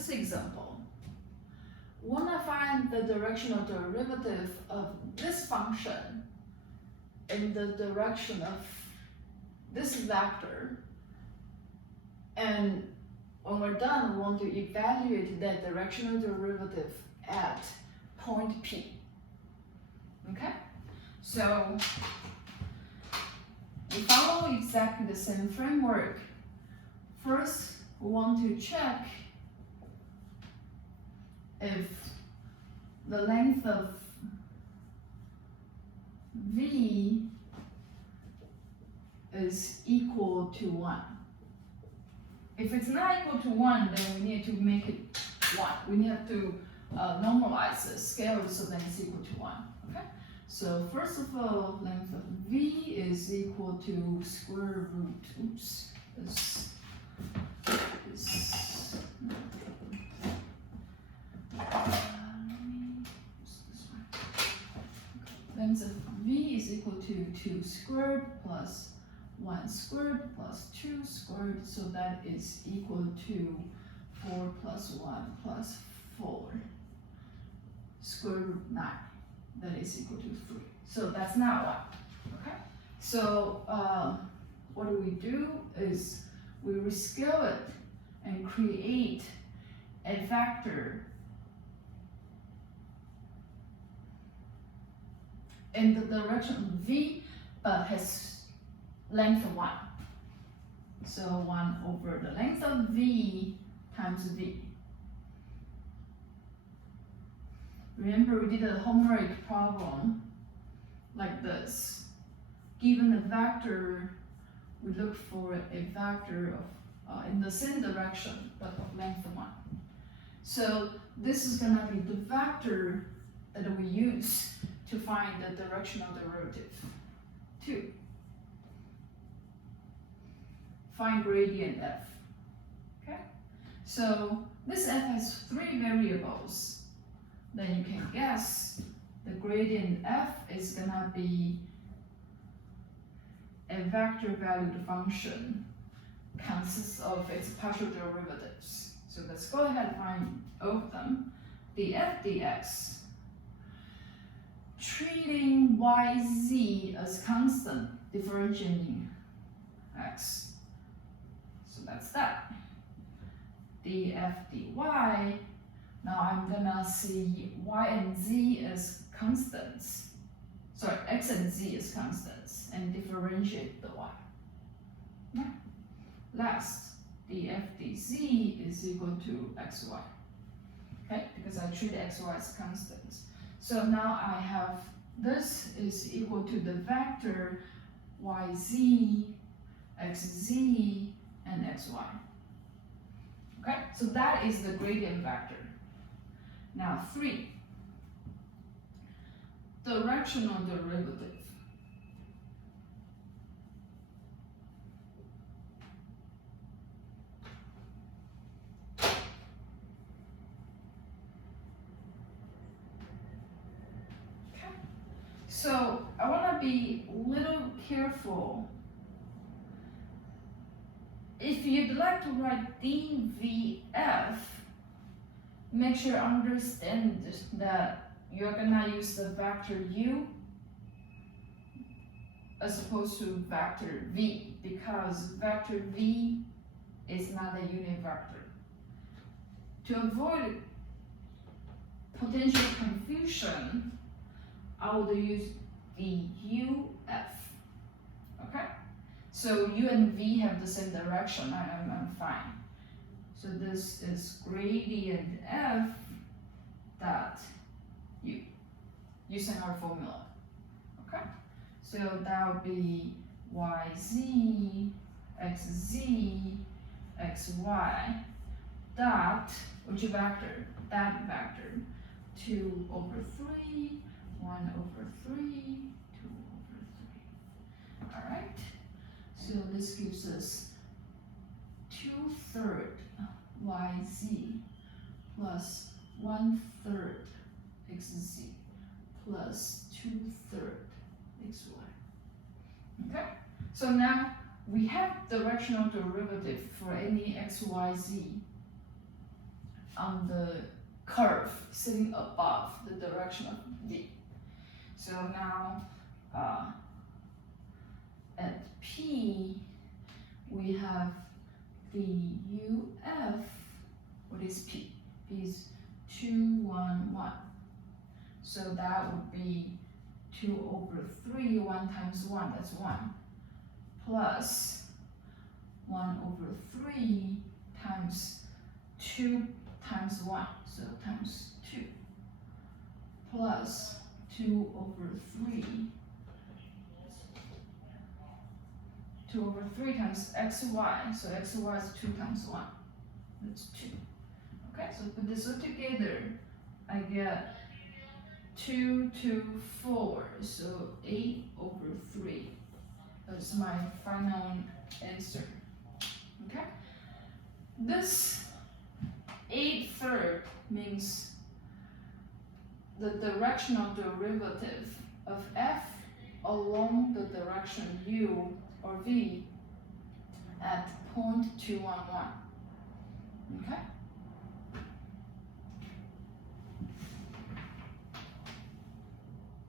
this example, when I find the directional derivative of this function in the direction of this vector, and when we're done, we want to evaluate that directional derivative at point P. Okay? So we follow exactly the same framework. First, we want to check if the length of V is equal to 1. If it's not equal to 1, then we need to make it 1. We need to normalize the scale so that it's equal to 1. Okay? So first of all, length of V is equal to square root. Oops. Length of V is equal to 2 squared plus 1 squared plus 2 squared, so that is equal to 4 plus 1 plus 4 square root 9. That is equal to 3. So that's not 1. Okay? So what do is we rescale it and create a vector in the direction of V, but has length 1. So 1 over the length of V times V. Remember, we did a homework problem like this. Given a vector, we look for a vector of in the same direction, but of length 1. So this is going to be the vector that we use to find the directional derivative. 2. Find gradient f. Okay? So this f has 3 variables. Then you can guess the gradient f is going to be a vector valued function consists of its partial derivatives. So let's go ahead and find all of them. df dx, treating yz as constant, differentiating x. So that's that. df dy, now I'm gonna see y and z as constants. Sorry, x and z as constants and differentiate the y. Yeah. Last, df dz is equal to xy. Okay, because I treat xy as constants. So now I have this is equal to the vector yz, xz, and xy. Okay, so that is the gradient vector. Now 3, directional derivative. Okay, so I want to be a little careful. If you'd like to write dvf, make sure you understand that you're gonna use the vector u as opposed to vector v, because vector v is not a unit vector. To avoid potential confusion, I would use the uf. Okay? So u and v have the same direction. I'm fine. So this is gradient f dot u, using our formula. Okay? So that would be yz, xz, xy dot, which vector? That vector. 2 over 3, 1 over 3, 2 over 3. Alright? So this gives us 2/3 yz plus 1/3 xz plus 2/3 xy. Okay? So now we have directional derivative for any xyz on the curve sitting above the direction of v. So now at P we have the UF. What is P? P is 2, 1, 1. So that would be 2/3, 1 times 1, that's 1, plus 1/3 times 2 times 1, so times 2, plus 2/3. 2/3 times xy, so xy is 2 times 1, that's 2. Okay, so put this all together, I get 2, 2, 4, so 8/3. That's my final answer. Okay, this 8/3 means the directional derivative of f along the direction u or v at point 211. Okay.